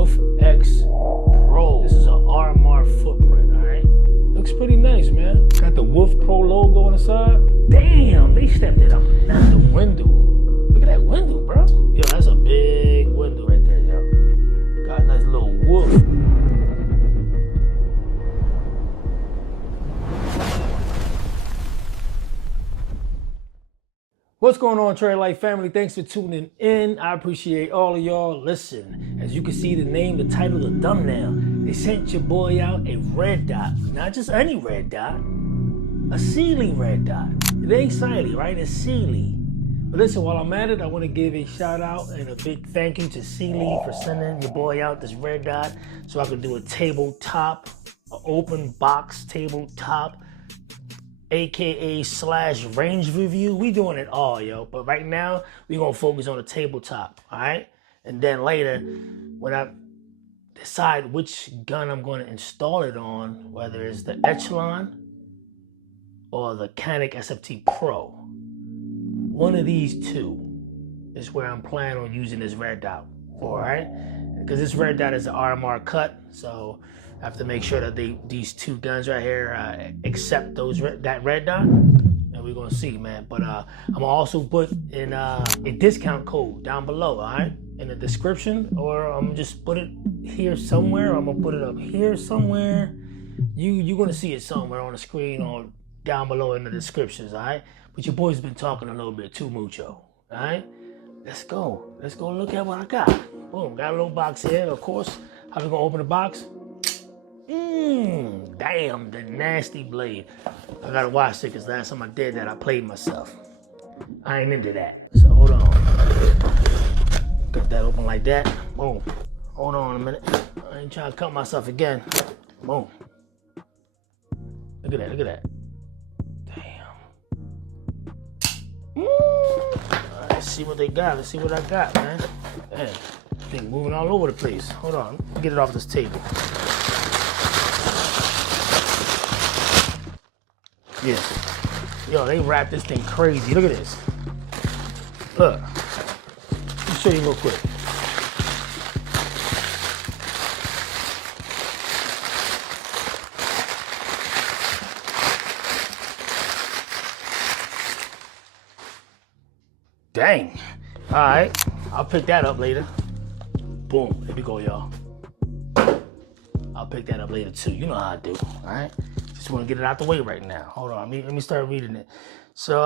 Wolf X Pro. This is an RMR footprint, all right? Looks pretty nice, man. Got the Wolf Pro logo on the side. Damn, they stepped it up. Now the window. Look at that window, bro. Yo, that's a big window right there, yo. Got a nice little wolf. What's going on, Trail Life family? Thanks for tuning in. I appreciate all of y'all. Listen, as you can see, the name, the title, the thumbnail, they sent your boy out a red dot. Not just any red dot, a Cyelee Red Dot. It ain't Cyelee, right? It's Cyelee. But listen, while I'm at it, I want to give a shout out and a big thank you to Cyelee for sending your boy out this red dot so I could do a tabletop, an open box tabletop, AKA / range review. We doing it all, yo. But right now, we gonna focus on the tabletop, all right? And then later, when I decide which gun I'm gonna install it on, whether it's the Echelon or the Canik SFT Pro, one of these two is where I'm planning on using this red dot for, all right? Because this red dot is an RMR cut, so I have to make sure that these two guns right here accept that red dot, and we're gonna see, man. But I'm gonna also put in a discount code down below, all right, in the description, or I'm gonna just put it here somewhere. I'm gonna put it up here somewhere. You're gonna see it somewhere on the screen or down below in the descriptions, all right. But your boy's been talking a little bit too mucho, all right. Let's go look at what I got. Boom, got a little box here, of course. How we gonna open the box? Damn, the nasty blade. I gotta watch it because last time I did that, I played myself. I ain't into that. So hold on. Got that open like that. Boom. Hold on a minute. I ain't trying to cut myself again. Boom. Look at that, look at that. Damn. Let's see what they got. Let's see what I got, man. Man, thing moving all over the place. Hold on. Let me get it off this table. Yeah. Yo, they wrap this thing crazy. Look at this. Look. Let me show you real quick. Dang. All right. I'll pick that up later. Boom. Here we go, y'all. I'll pick that up later, too. You know how I do. All right. Just want to get it out the way right now. Hold on, let me start reading it. So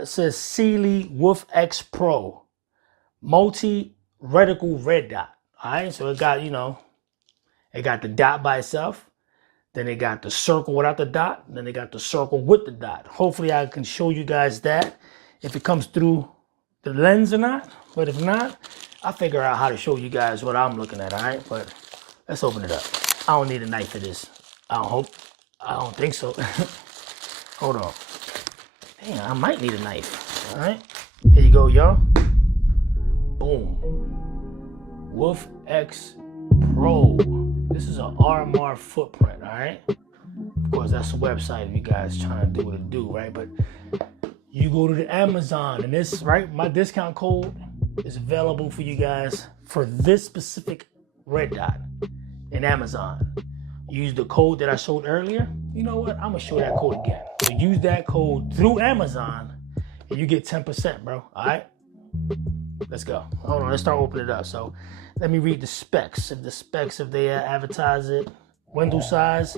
it says Cyelee Wolf X Pro, multi-reticle red dot. All right, so it got, you know, it got the dot by itself. Then it got the circle without the dot. Then they got the circle with the dot. Hopefully I can show you guys that if it comes through the lens or not. But if not, I'll figure out how to show you guys what I'm looking at, all right? But let's open it up. I don't need a knife for this. I don't think so. Hold on. Damn, I might need a knife. All right. Here you go, y'all. Boom. Wolf X Pro. This is an RMR footprint, all right? Of course, that's the website if you guys trying to do what it do, right? But you go to the Amazon and this, right? My discount code is available for you guys for this specific red dot in Amazon. Use the code that I showed earlier. You know what? I'm gonna show that code again. So use that code through Amazon and you get 10%, bro. All right? Let's go. Hold on, let's start opening it up. So let me read the specs. If they advertise it, window size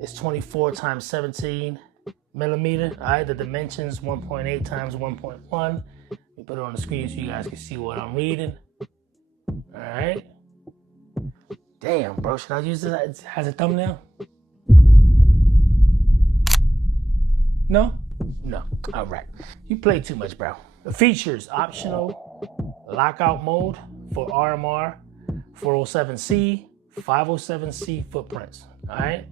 is 24 × 17 millimeter. All right, the dimensions 1.8 × 1.1. Let me put it on the screen so you guys can see what I'm reading. All right. Damn, bro, should I use this as a thumbnail? No? No. All right. You play too much, bro. The features: optional lockout mode for RMR 407C, 507C footprints. All right.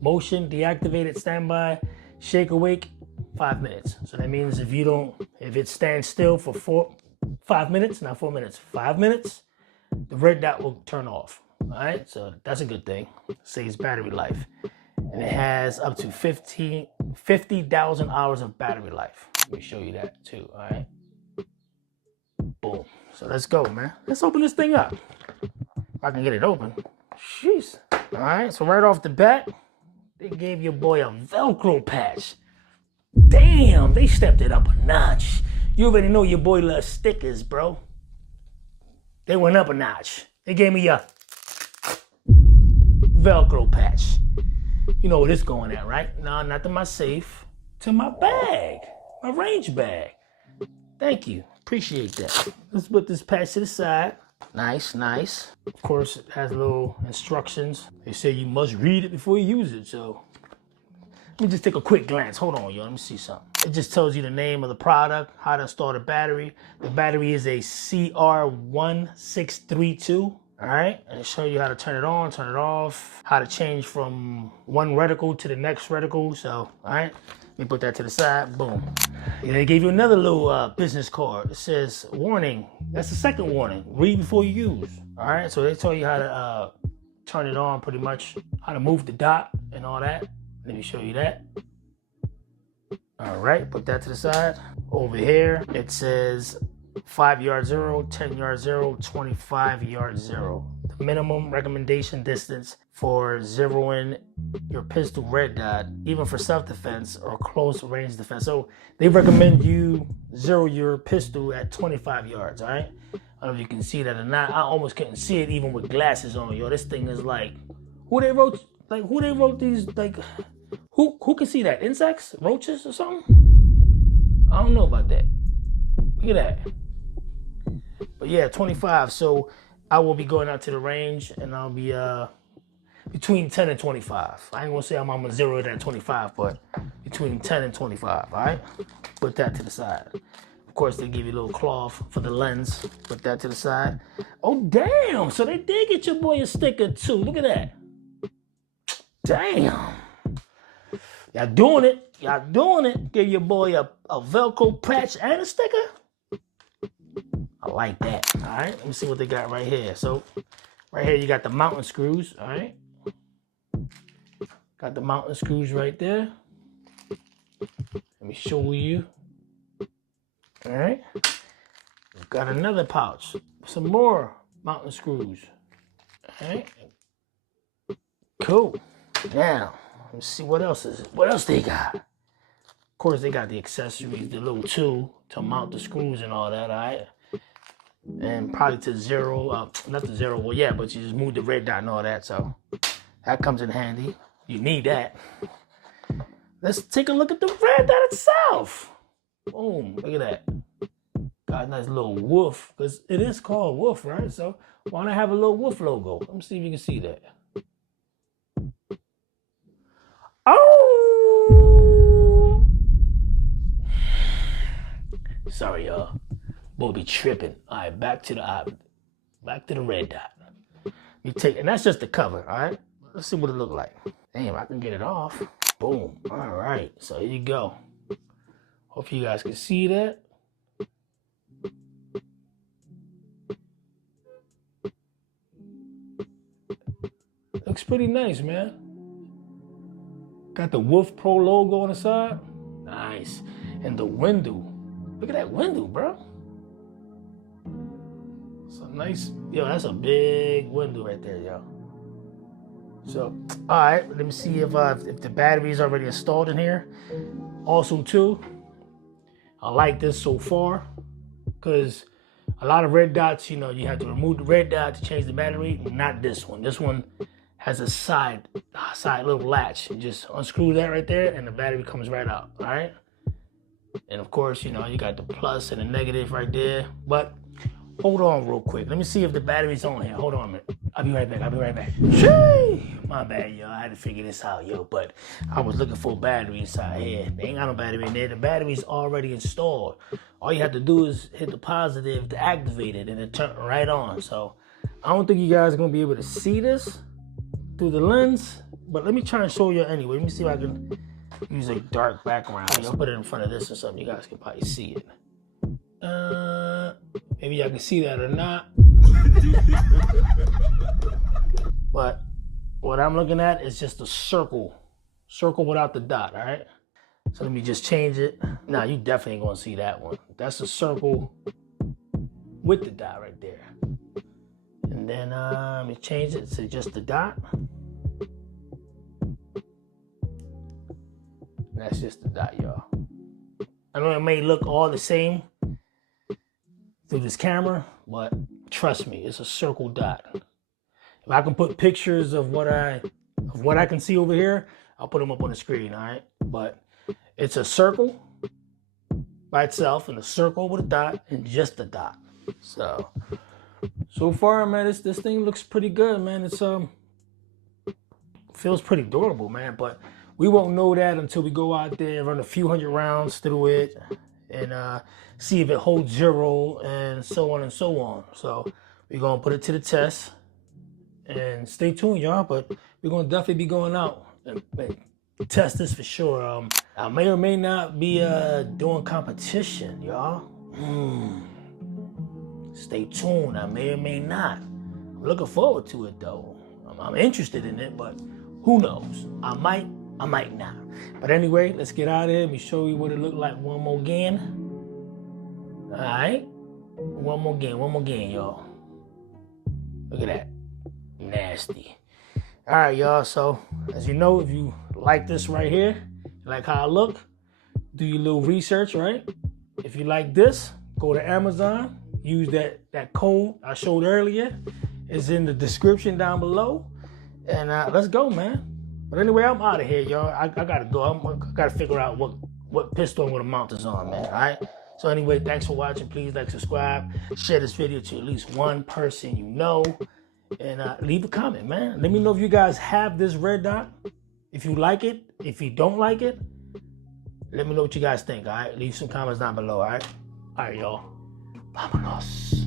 Motion deactivated standby, shake awake 5 minutes. So that means if it stands still for 5 minutes, not 4 minutes, 5 minutes, the red dot will turn off. All right, so that's a good thing. Saves battery life. And it has up to 50,000 hours of battery life. Let me show you that too, all right? Boom. So let's go, man. Let's open this thing up. I can get it open. Jeez. All right, so right off the bat, they gave your boy a Velcro patch. Damn, they stepped it up a notch. You already know your boy loves stickers, bro. They went up a notch. They gave me a Velcro patch. You know what it's going at, right? No, not to my safe, to my bag, my range bag. Thank you, appreciate that. Let's put this patch to the side. Nice, nice. Of course, it has little instructions. They say you must read it before you use it, so. Let me just take a quick glance. Hold on, yo, let me see something. It just tells you the name of the product, how to install the battery. The battery is a CR1632. All right, and it shows you how to turn it on, turn it off, how to change from one reticle to the next reticle. So, all right, let me put that to the side. Boom. And they gave you another little business card. It says, warning. That's the second warning. Read before you use. All right, so they tell you how to turn it on, pretty much, how to move the dot and all that. Let me show you that. All right, put that to the side. Over here, it says 5 yard 0, 10 yard 0, 25 yard 0. The minimum recommendation distance for zeroing your pistol red dot, even for self-defense or close range defense. So they recommend you zero your pistol at 25 yards, all right? I don't know if you can see that or not. I almost couldn't see it even with glasses on, yo. This thing is like, who they wrote these, like, who can see that? Insects? Roaches or something? I don't know about that. Look at that. But yeah, 25. So I will be going out to the range and I'll be between 10 and 25. I ain't gonna say I'm gonna zero it at 25, but between 10 and 25, all right? Put that to the side. Of course, they give you a little cloth for the lens. Put that to the side. Oh, damn, so they did get your boy a sticker too. Look at that. Damn. Y'all doing it. Y'all doing it. Give your boy a Velcro patch and a sticker. I like that. All right, let me see what they got right here. So right here, you got the mountain screws. All right. Got the mountain screws right there. Let me show you. All right. We've got another pouch. Some more mountain screws. All right. Cool. Now, let's see what else is it. What else they got? Of course, they got the accessories, the little tool to mount the screws and all that, all right? And probably to zero, not to zero, well, yeah, but you just move the red dot and all that, so that comes in handy. You need that. Let's take a look at the red dot itself. Boom, look at that. Got a nice little wolf, because it is called wolf, right? So why not have a little wolf logo? Let me see if you can see that. Oh! Sorry, y'all. Boy be tripping. All right, back to the red dot. You take, and that's just the cover, all right? Let's see what it look like. Damn, I can get it off. Boom. All right, so here you go. Hope you guys can see that. Looks pretty nice, man. Got the Wolf Pro logo on the side. Nice. And the window. Look at that window, bro. It's a nice, yo, that's a big window right there, yo. So, all right, let me see if the battery is already installed in here. Also, too, I like this so far because a lot of red dots, you know, you have to remove the red dot to change the battery. Not this one. This one has a side little latch. You just unscrew that right there and the battery comes right out, all right? And of course, you know, you got the plus and the negative right there. But hold on real quick. Let me see if the battery's on here. Hold on a minute. I'll be right back. Shee! My bad, yo. I had to figure this out, yo. But I was looking for a battery inside here. They ain't got no battery in there. The battery's already installed. All you have to do is hit the positive to activate it and it turns right on. So I don't think you guys are going to be able to see this through the lens. But let me try and show you anyway. Let me see if I can use a dark background. I'll put it in front of this or something. You guys can probably see it. Maybe y'all can see that or not. But what I'm looking at is just a circle without the dot, all right? So let me just change it. Nah, you definitely ain't gonna see that one. That's a circle with the dot right there. And And then let me change it to just the dot. That's just the dot, y'all. I know it may look all the same through this camera, but trust me, it's a circle dot. If I can put pictures of what I can see over here, I'll put them up on the screen, all right? But it's a circle by itself, and a circle with a dot, and just a dot. So far, man, this thing looks pretty good, man. It's feels pretty durable, man. But we won't know that until we go out there, run a few hundred rounds through it, and see if it holds zero, and so on and so on. So we're gonna put it to the test, and stay tuned, y'all. But we're gonna definitely be going out and test this for sure. I may or may not be doing competition, y'all. Stay tuned. I may or may not. I'm looking forward to it though. I'm interested in it, but who knows? I might not. But anyway, let's get out of here. Let me show you what it looked like one more again. All right, one more again, y'all. Look at that, nasty. All right, y'all. So as you know, if you like this right here, like how I look, do your little research, right? If you like this, go to Amazon. Use that code I showed earlier. It's in the description down below. And let's go, man. But anyway, I'm out of here, y'all. I gotta go. I gotta figure out what pistol I'm gonna mount this on, man. All right. So anyway, thanks for watching. Please like, subscribe, share this video to at least one person you know, and leave a comment, man. Let me know if you guys have this red dot. If you like it, if you don't like it, let me know what you guys think. All right. Leave some comments down below. All right. All right, y'all. Vámonos.